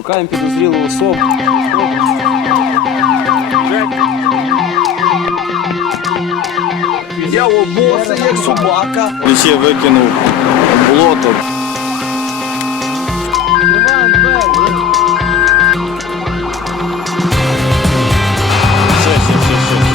Шукаємо підозрілу особу. Я обосий, як собака. Ключі викинув в болото. Ще, ще,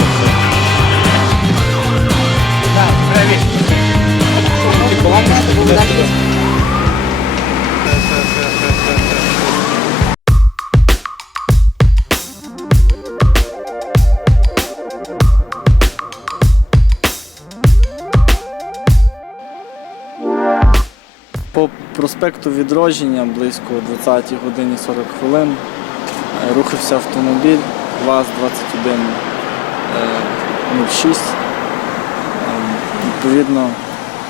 проспекту Відродження близько 20 годині 40 хвилин. Е, рухався автомобіль ВАЗ-2106. Е, Відповідно,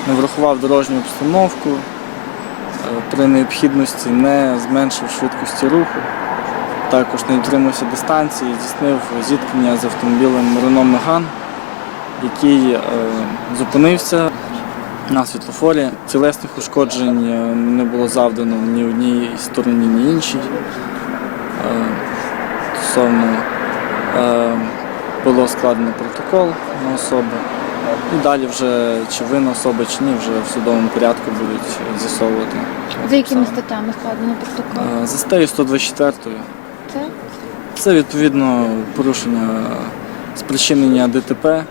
не врахував дорожню обстановку, е, при необхідності не зменшив швидкості руху, також не дотримався дистанції, здійснив зіткнення з автомобілем Renault Megane, який зупинився на світлофорі. Тілесних ушкоджень е, не було завдано ні одній стороні, ні іншій. Е, Стосовно е, було складено протокол на особу. І далі вже чи винна особа, чи ні, вже в судовому порядку будуть з'ясовувати. За якими статтями складено протокол? За статтею 124 Це це відповідно порушення спричинення ДТП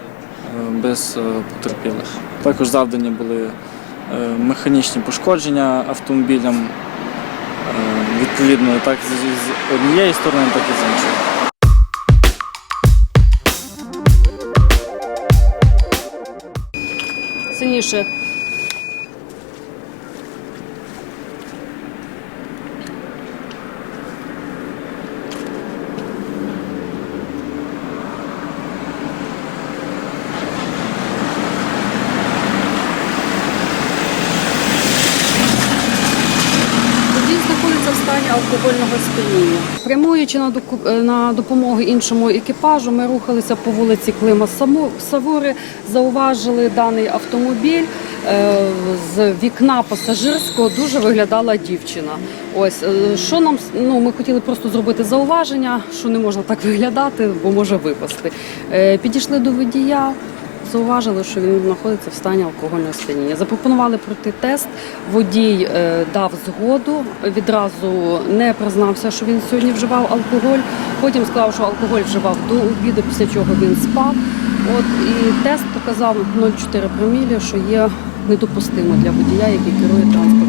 без потерпілих. Також завдані були е, механічні пошкодження автомобілям, е, відповідно, так з з однієї сторони, так і з іншої. Сильніше. Водій знаходиться в стані алкогольного сп'яніння. Доку- е, на допомогу іншому екіпажу, ми рухалися по вулиці Клима Саму- Савури, зауважили даний автомобіль. Е, З вікна пасажирського дуже виглядала дівчина. Ось е, що нам ну ми хотіли просто зробити зауваження, що не можна так виглядати, бо може випасти. Підійшли до водія. Зауважили, що він знаходиться в стані алкогольного сп'яніння. Запропонували пройти тест. Водій е, дав згоду. Відразу не признався, що він сьогодні вживав алкоголь. Потім сказав, що алкоголь вживав до обіду, після чого він спав. От і тест показав 0,4 промілі, що є недопустимо для водія, який керує транспортним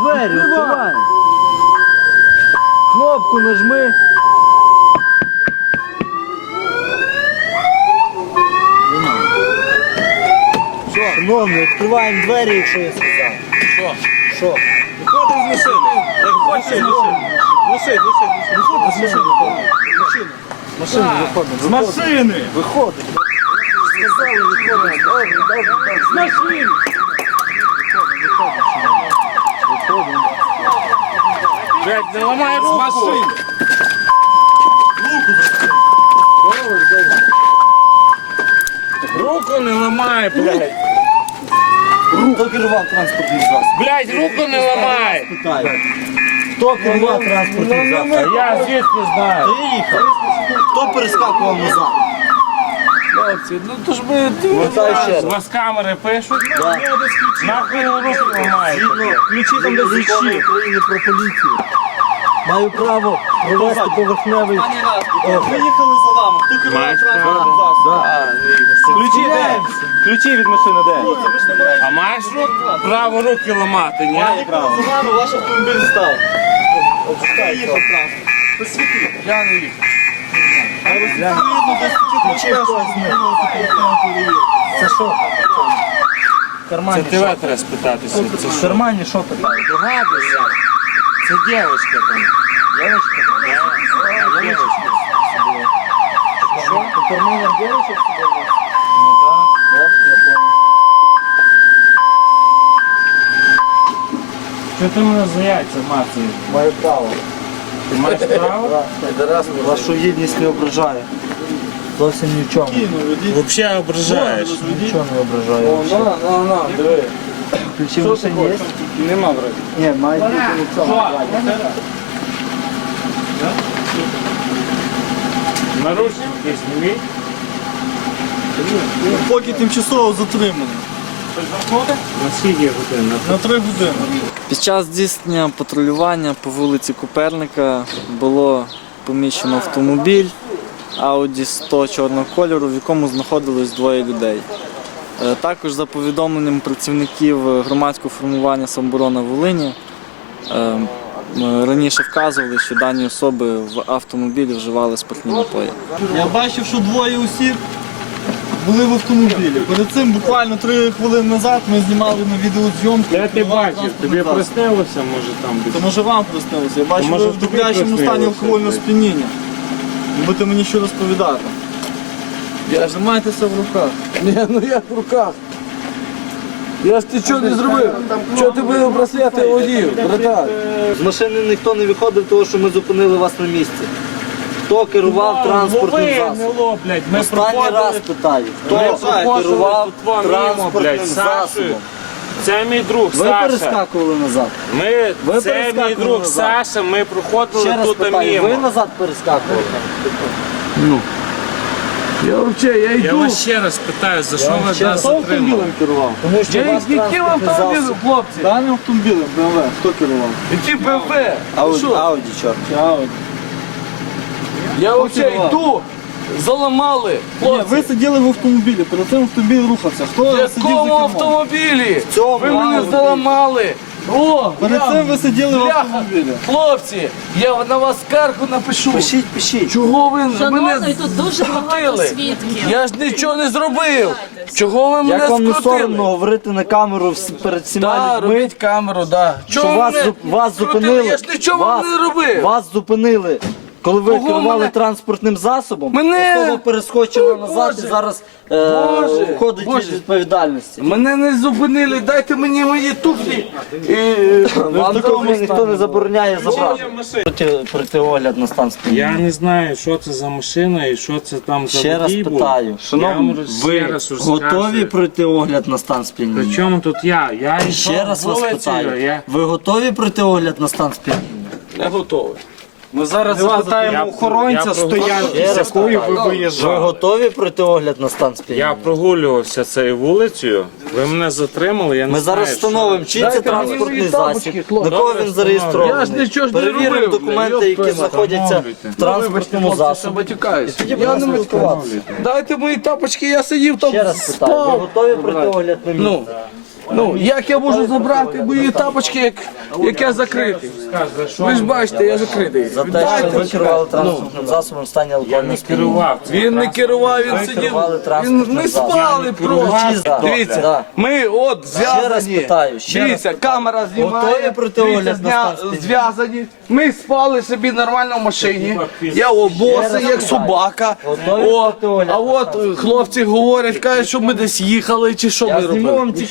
Двері, відкриваємо. Кнопку нажми. Що? Шановні, відкриваємо двері, якщо я сказав. Що? Що? Виходимо з машини. Як хочеш з машини. Лишить. З машини. Машини виходимо. З машини! Виходимо. Сказали, виходимо. Добре, добре, добре. З машини! Виходимо. Блять, не ламай руку! З машини! Руку не ламай, блядь! Хто керував транспортним засобом? Блядь, руку не ламай! Питаю. Хто керував транспортним засобом? Я звідки знаю? Ти їхав. Хто перескакував назад? Хлопці, ну то ж ви Вертай ще раз. вас камери пишуть, Да. нахуй на руки ламаєте. Згідно ключі там де закону України про поліцію. Маю право провести поверхневий. Приїхали за вами. Хто керував право. засобом? Ключі де? Ключі від машини де? А маєш право руки ламати, ні? Право. За вами ваш автомобіль став. Хто їхав транспорт? Посвіти. Я не їх. Відповідно до статті 31 Це що? Це тебе треба спитатися. Це В що? кармані що питаю? Догадуйся. Це дівчинка там. Дівчинка? Да, дівчинка. Що? По карманам дівчинок сюди? Ну так, так, я понял. Що ти мене за яйця мацаєш? Маю право. Ти маєш право? Вашу гідність не ображає. Зовсім ні в чому. Взагалі ображаєш. Нічого не ображає. На, на, на, диви. Ключі в є? Нема вроді. Ні, має бути в цьому. Наручники зніміть. Поки тимчасово затриманий. На? На три години. Під час здійснення патрулювання по вулиці Коперника було поміщено автомобіль Audi 100 чорного кольору, в якому знаходилось двоє людей. Е, Також за повідомленням працівників громадського формування самоборона Волині е, раніше вказували, що дані особи в автомобілі вживали спиртні напої. Я бачив, що двоє осіб були в автомобілі. Перед цим буквально три хвилини назад ми знімали на відеозйомку. Де ти бачив? Тобі приснилося, може там То десь? може вам приснилося. Я бачу, ви в тобі стані алкогольного сп'яніння. Будете мені що розповідати. Я ж Тримайтеся в руках. Ні, ну як в руках. Я ж нічого не зробив. Чого ти мене браслети одів, братан? З машини ніхто не виходив, тому що ми зупинили вас на місці. Хто керував транспортним засобом? Ми Останній раз проходили. питаю. Хто проходили керував тут вам мимо, транспортним блядь, з Сашою. засобом? Це мій друг Ви Саша. перескакували назад. Ми, Ви це мій друг назад. Саша, ми проходили Ще раз тут питаю, ви мимо. назад перескакували? Я взагалі, я Я вас ще раз питаю, за що ви нас затримали? керував? Тому що Я вас яким транспортний автомобілем, засіб. хлопці? Даним автомобілем БМВ. Хто керував? Які БМВ? Ауді, Ауді, чорт. Ауді. Я взагалі керував? йду. Заламали. Ні, Хлопці, ви сиділи в автомобілі, перед цим автомобіль рухався. Хто в сидів за якому кермом? автомобілі? В цьому Ви мене Ауді. заламали. О, Перед я- цим ви сиділи в Бляха, автомобілі. Хлопці, я на вас скаргу напишу. Пишіть, пишіть. Чого ви мене Шановний, тут дуже багато скрутили? свідків. Я ж нічого не зробив. Чого ви мене Як вам не соромно скрутили? говорити на камеру перед всіма Да, людьми, робіть камеру, да. що Чого вас, мене зуп- вас скрутили? зупинили? Я ж нічого вас, не робив. Вас зупинили. Коли ви Кого керували мене? транспортним засобом, Мене? особа перескочила Ой, назад Боже. і зараз е, Боже, входить Боже. від відповідальності. Мене не зупинили, дайте мені мої туфлі. І Вам такого ніхто не забороняє забрати. Проти, протиогляд на стан Я не знаю, що це за машина і що це там за Ще раз водій був. питаю. Я вам роз- ви готові пройти огляд на стан При сп'яніння? чому тут я? Я йшов Ще раз вас вулицею, питаю. Я... Ви готові пройти огляд на стан сп'яніння? не готовий. Ми зараз Я- охоронця стоянки, з якої ви Ви готові пройти огляд на стан сп'яніння? Я прогулювався цією вулицею, ви мене затримали, я не Ми знаю, зараз встановимо, чий це транспортний тапочки, на кого він зареєстрований. Я ж нічого ж не Перевіримо робив, документи, які знаходяться в транспортному Я засобі. Я не спілкуватися. Дайте мої тапочки, я сидів там Ще раз питаю, ви спав. готові пройти огляд на Ну, місце? ну, як я можу забрати мої тапочки, як, як я закритий? Ви ж бачите, я закритий. За те, що ви керували транспортним засобом в стані алкогольного сп'яніння. керував. Він не керував, він сидів. керували Він, транспортним ми засобом. спали просто. Дивіться, да. ми от Ще раз зв'язані. питаю, ще раз Дивіться, камера знімає. Готові проти Дивіться, на зня- стан зв'язані. Ми спали собі нормально в машині. Я о, босий, як собака. Готові О, а от е, хлопці говорять, кажуть, що ми десь їхали чи що Я ми зніму робили. вам ці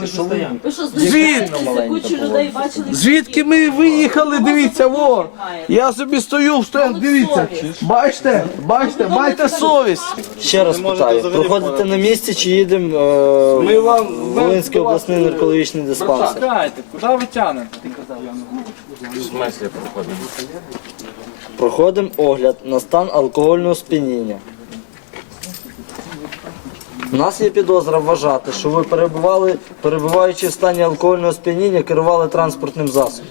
кайданки, що ви Ви що, Звідки? Кучу людей бачили? Звідки ми виїхали? Дивіться, во. Я собі стою в стоянку, дивіться. Бачите, бачите, майте совість. Ще раз питаю, проходите на місці чи їдемо е, Ми вам Волинський обласний наркологічний диспансер? Чекайте, куди ви тянете? Проходимо? Проходимо огляд на стан алкогольного сп'яніння. У нас є підозра вважати, що ви перебували, перебуваючи в стані алкогольного сп'яніння, керували транспортним засобом.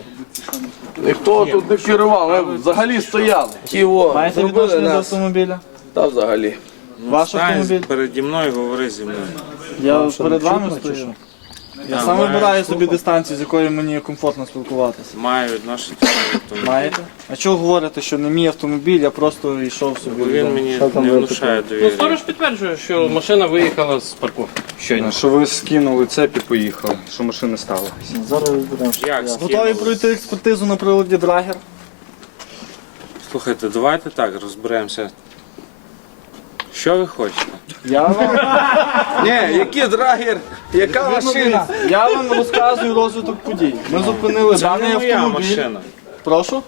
Ніхто тут не керував, ми взагалі стояли. Ті о, зробили нас. автомобіля? Та взагалі. Ваш автомобіль? переді мною, говори зі мною. Я перед вами стою. Я сам вибираю собі дистанцію, з якою мені комфортно спілкуватися. Маю відношення до автомобіля. Маєте? А чого говорите, що не мій автомобіль, я просто йшов собі. Бо він мені Що там не ви внушає Ну, довіри. сторож підтверджує, що машина виїхала з парку. Щойно. Що ви скинули цепь і поїхали, що машина стала. Зараз розберемо. Як Готові скинули? пройти експертизу на приладі драгер? Слухайте, давайте так розберемося. Що ви хочете? Я вам, Ні, який драгер, яка машина? я вам розказую розвиток подій. Ми зупинили Це даний не моя автомобіль. машина. Прошу?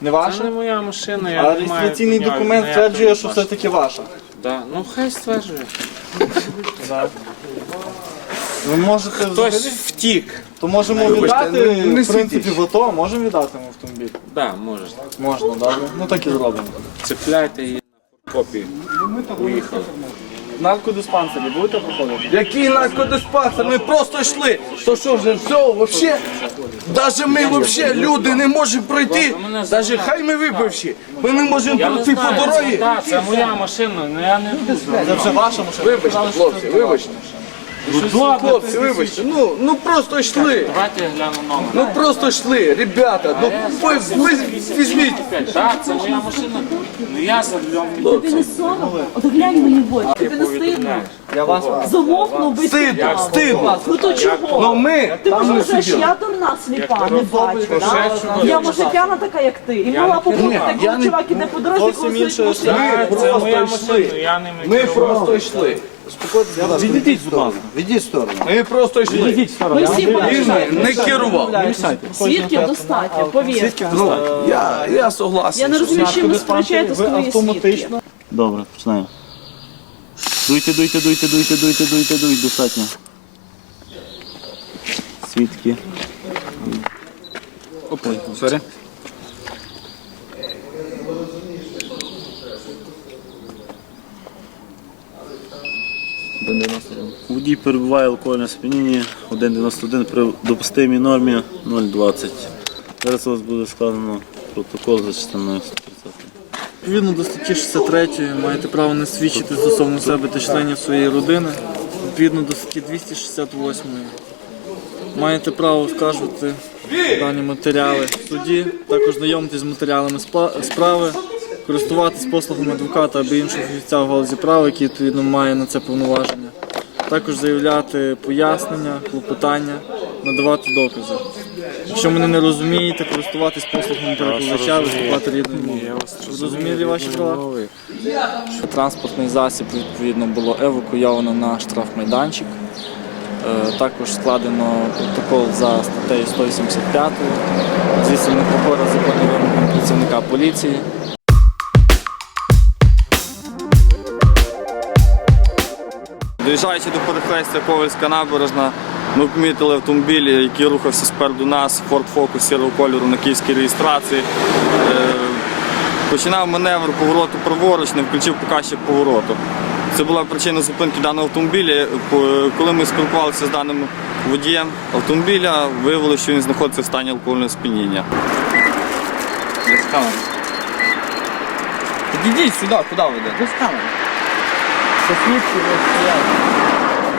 Не Це ваша? не моя машина, я А не маю реєстраційний документ стверджує, що все-таки ваша. Да. Ну хай стверджує. Ви можете Хтось взагалі, втік. то можемо віддати, в принципі, в АТО, можемо віддати вам автомобіль. Да, можеш. Можна, добре. Ну так і зробимо. Цепляйте її на копію. Уїхали. В наркодиспансері будете проходити? Який наркодиспансер? Ми просто йшли. То що вже все, вообще? Даже ми вообще люди не можемо пройти. Даже хай ми випивші. Ми не можемо пройти по дорозі. це, це моя машина, але я не Це вже ваша машина. Вибачте, хлопці, вибачте. Хлопці, вибачте. Ну, ну просто йшли. Давайте я гляну номер. Ну просто йшли, ребята. Ну ви, ви візьміть. Так, це моя машина. Ну я за рулем Тобі не соромно? От глянь мені в очі. Тобі не стидно? Я вас Замовкнув би Стидно, стидно. Ну то чого? Ну ми Ти там може не вважаєш, сиділи. я дурна сліпа, не бачу, да? Я може п'яна така, як ти. І мала попутати, коли чувак іде по дорозі, Зовсім коли інше стоїть машина. Так, це моя йшли. машина, я ними Ми просто йшли. Відійдіть, будь ласка. Відійдіть в сторону. Ми просто йшли. Ми всі бачимо. не керував. Свідків достатньо, повір. Ну, я, я согласен. Я не розумію, чим ви сперечаєтесь, ви коли є свідки. Добре, починаємо. Дуйте, дуйте, дуйте, дуйте, дуйте, дуйте, дуйте, достатньо. Свідки. Ой, сорі. Водій перебуває в алкогольному сп'янінні 1,91 при допустимій нормі 0,20. Зараз у вас буде складено протокол за частиною 130. Відповідно до статті 63 маєте право не свідчити стосовно себе та членів своєї родини. Відповідно до статті 268 маєте право оскаржувати дані матеріали в суді, також знайомитись з матеріалами справи, користуватись послугами адвоката або іншого фахівця в галузі права, який відповідно має на це повноваження. Також заявляти пояснення, клопотання, надавати докази. Якщо мене не розумієте, користуватись послугами перекладача, виступати рідною мовою. Зрозумілі ваші права? Транспортний засіб відповідно було евакуйовано на штрафмайданчик. Е, Також складено протокол за статтею 185 звісно, законним вимогам працівника поліції. Доїжджаючи до перехрестя Ковальська набережна, ми помітили автомобіль, який рухався спереду нас, Ford Focus сірого кольору на київській реєстрації. Е, Починав маневр повороту праворуч, не включив показчик повороту. Це була причина зупинки даного автомобіля. Коли ми спілкувалися з даним водієм автомобіля, виявилося, що він знаходиться в стані алкогольного сп'яніння. Підійдіть сюди, куди ви йдете? Без камери.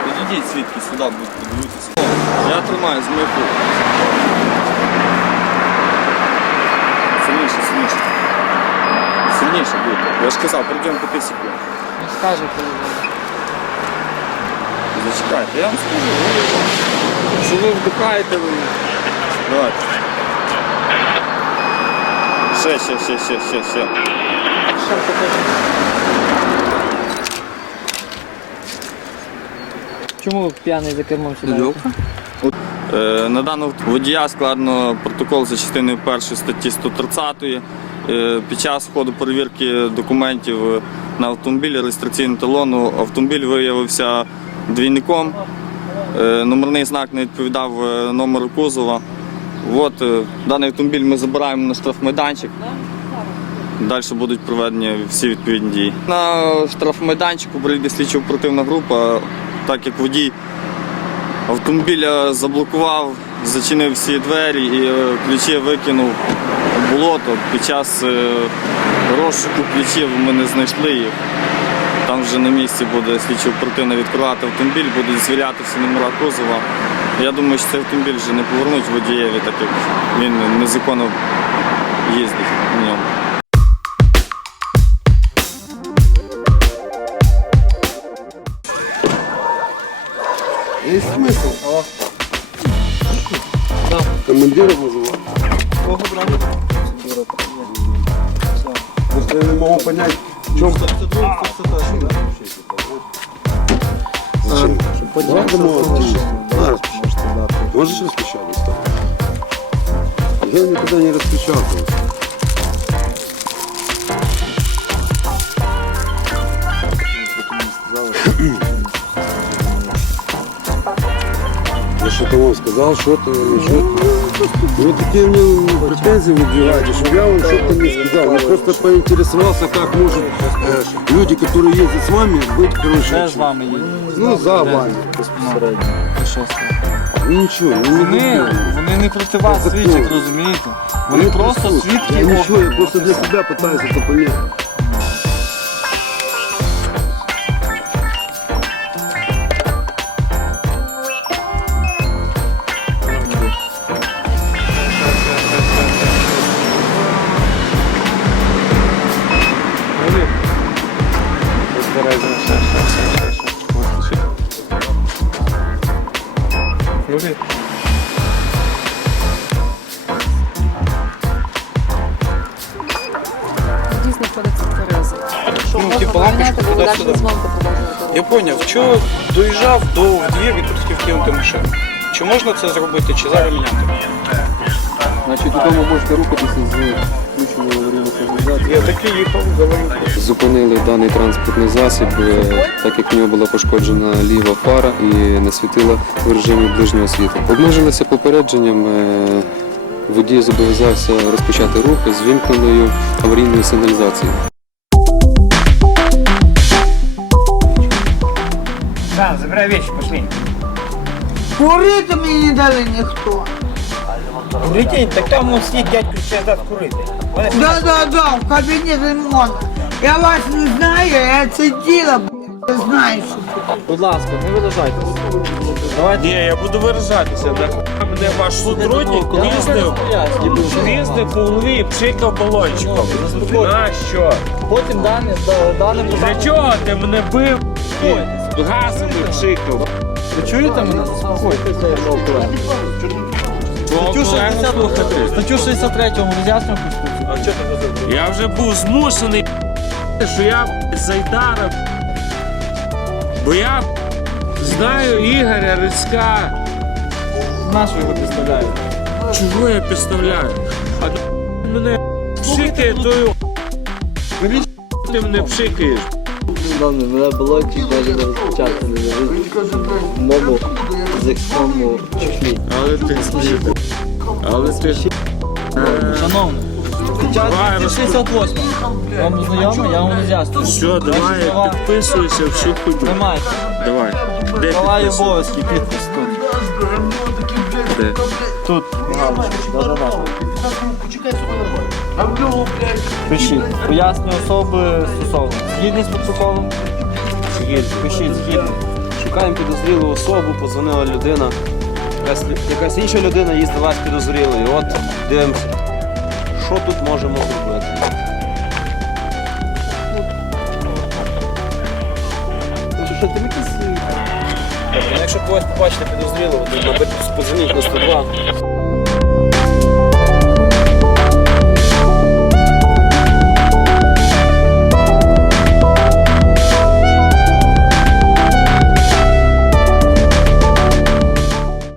Підійдіть свідки сюди, будуть подивитися. Я тримаю з моїх рук. Сильніше, сильніше. Сильніше буде. Я ж казав, прийдемо по 5 секунд. Не скаже, коли Зачекайте, я вам скажу. Що ви вдихаєте, ви. Давайте. Ще, ще, ще, ще, ще, ще. Чому п'яний за кермом сідаєте? Е, На даного водія складено протокол за частиною першої статті 130. Е, Під час ходу перевірки документів на автомобілі реєстраційного талону автомобіль виявився двійником. Е, Номерний знак не відповідав номеру кузова. От, даний автомобіль ми забираємо на штрафмайданчик. Далі будуть проведені всі відповідні дії. На штрафмайданчику прийде слідчо-оперативна група, так як водій Автомобіля заблокував, зачинив всі двері і е, ключі викинув в болото. Під час е, розшуку ключів ми не знайшли їх. Там вже на місці буде слідчо оперативно відкривати автомобіль, будуть звіряти номера кузова. Я думаю, що цей автомобіль вже не повернуть водієві, так як він незаконно їздить в ньому. Сендіра називають. Кого брали? Просто я не могу понять, в чому. Це твій красота, да? А, зачем? Щоб подняться. Зараз пішов. Можеш розпечатати ставити? Я никогда не розпечатую. Я что-то вам сказал, что-то, что-то. Вы такие мне претензии выдвигаете, что я вам что-то не сказал. Я просто поинтересовался, как может э, люди, которые ездят с вами, быть, Де короче, з вами є? ну, за вами. Безпосередньо. І що з того? Ну ничего, ну, не Вони, знаю. вони не проти вас Закон. свідчать, розумієте? Вони Ну, просто послушай, свідки Я ничего, я огляду. просто для себя пытаюсь это понять. Поняв, що доїжджав до двір і тут хотів кинути машину. Чи можна це зробити, чи зараз міняти? Значить, додому можете рухатися з включеною сигналізацією. Я таки їхав, говорю. Зупинили даний транспортний засіб, е, так як в нього була пошкоджена ліва фара і не світила в режимі ближнього світла. Обмежилися попередженням. е, Водій зобов'язався розпочати рух з вімкненою аварійною сигналізацією. Курити мені не дали ніхто. Курити? Так там он сидить дядько ще дасть курити. Да, да, да, в кабінеті можна. Я вас не знаю, я це діло, б***ь, не знаю, що це. Будь ласка, не виражайтеся. Давайте. Ні, я буду виражатися. На мене ваш сотрудник їздив, їздив по голові і пшикав балончиком. На що? Потім дане, дане Для чого ти мене бив? Газами пшикав. Ви чуєте мене? Статтю 62, статтю 63 роз'яснюю Конституцію. Я вже був змушений, що я зайдара. Бо я знаю Ігоря Рицька. Нащо його підставляють? Чого я підставляю? А мене пшикає, то ти мене пшикаєш. Мене балончик навіть не розпочати не в моєму захисному чехлі. Але ти Але ти Шановний, Давай, 268. Вам знайомо, я вам роз'яснюю. Все, давай підписуйся, всю хуйню. Тримайте. Давай. Де Права і підписуй? обов'язки, підпис тут. Де? Тут. Да-да-да. Пишіть. Пояснюю особи стосовно. Згідні з протоколом? Згідні. Пишіть, згідні. Шукаємо підозрілу особу, подзвонила людина. Якась, якась інша людина їздила вас підозрілою. От дивимося, що тут можемо зробити. Що ти якісь... Якщо когось побачите підозрілого, то наберіть, подзвоніть на 102.